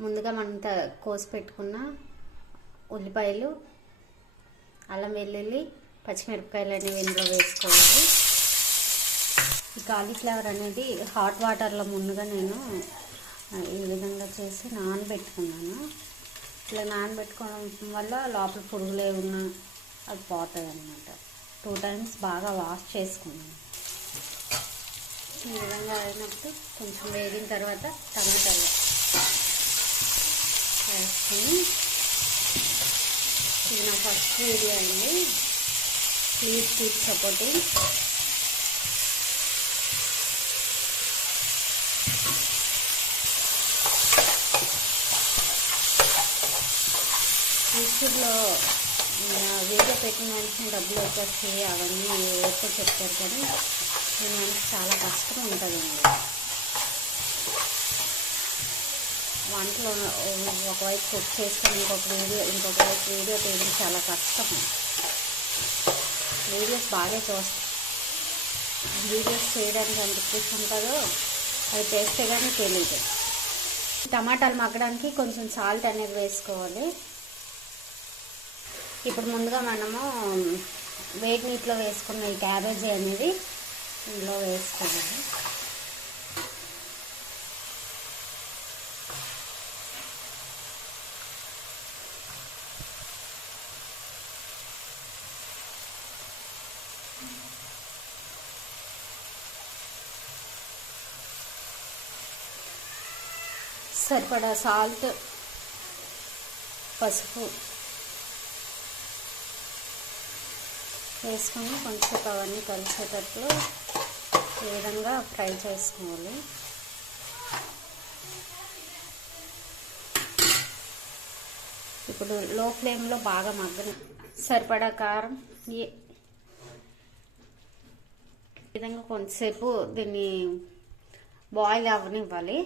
ముందుగా మనం త- కోసి పెట్టుకున్న ఉల్లిపాయలు అల్లం వెల్లుల్లి పచ్చిమిరపకాయలు అనేవి ఇందులో వేసుకోవాలి. ఈ కాలీఫ్లవర్ అనేది హాట్ వాటర్లో ముందుగా నేను ఈ విధంగా చేసి నానబెట్టుకున్నాను. ఇట్లా నానబెట్టుకోవడం వల్ల లోపల పురుగులు ఏమన్నా అది పోతుంది అనమాట టూ టైమ్స్ బాగా వాష్ చేసుకున్నాను. ఈ విధంగా అయినప్పుడు కొంచెం వేగిన తర్వాత టమాటాలు. వేసుకొని ఇది నా ఫస్ట్ వీడియో అండి. ప్లీజ్ కీప్ సపోర్టింగ్ యూట్యూబ్లో వీడియో పెట్టిన వెంటనే డబ్బులు వచ్చేస్తాయి అవన్నీ ఎక్కువ చెప్తారు కానీ నేను చాలా కష్టం ఉంటుందండి. వంటలో ఒకవైపు కుక్ చేసుకొని ఇంకొక వీడియో ఇంకొక వైపు వీడియో తీయడం చాలా కష్టం. వీడియోస్ బాగా చూస్తాం. వీడియోస్ చేయడానికి ఎంత కృషి ఉంటుందో అది చేస్తే కానీ తెలియదు టమాటాలు మగ్గడానికి కొంచెం సాల్ట్ అనేది వేసుకోవాలి. ఇప్పుడు ముందుగా మనము వేడి నీటిలో వేసుకున్న ఈ క్యాబేజీ అనేది ఇందులో వేసుకోవాలి. సరిపడా సాల్ట్ పసుపు వేసుకొని కొంచెం అవన్నీ కలిసేటట్లు ఈ విధంగా ఫ్రై చేసుకోవాలి. ఇప్పుడు లో ఫ్లేమ్లో బాగా మగ్గని సరిపడా కారం ఈ విధంగా కొంతసేపు దీన్ని బాయిల్ అవ్వనివ్వాలి.